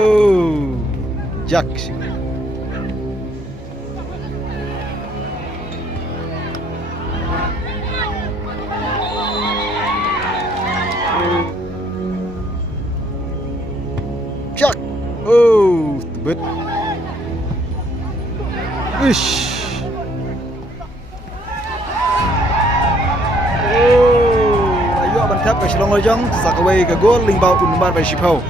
Oh, Jack. Jack. Oh, tebet. Ish. Tháp về Long Lojong, Sakaway ke gol limbau unbar về Shipau.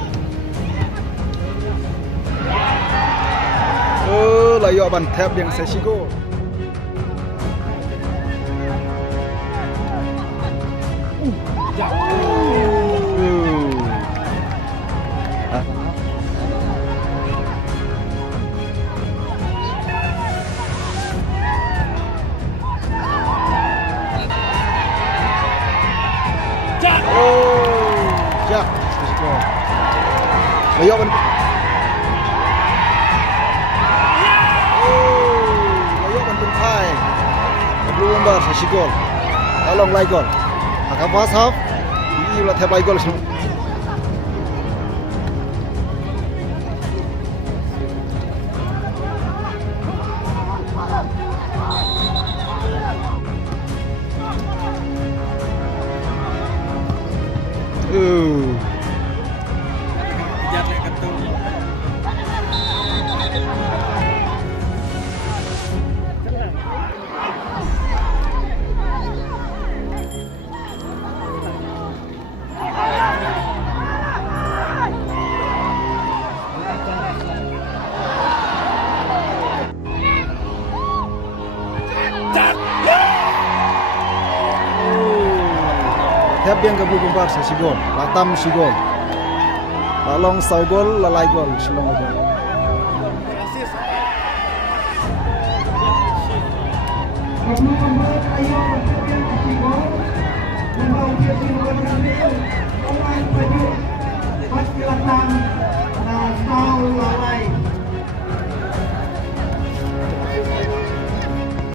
Layo ban tháp yang Seshigo. Jack, layo ban. Layo ban pun thai. Belum bar Seshigo. Along lai gol. Agak pas half. Ini ulah thap lai gol semua. Thép biang ke buku bar Seshigo, latam Shigo, lalong sau gol, lalai gol, Shillong aja. Ayo,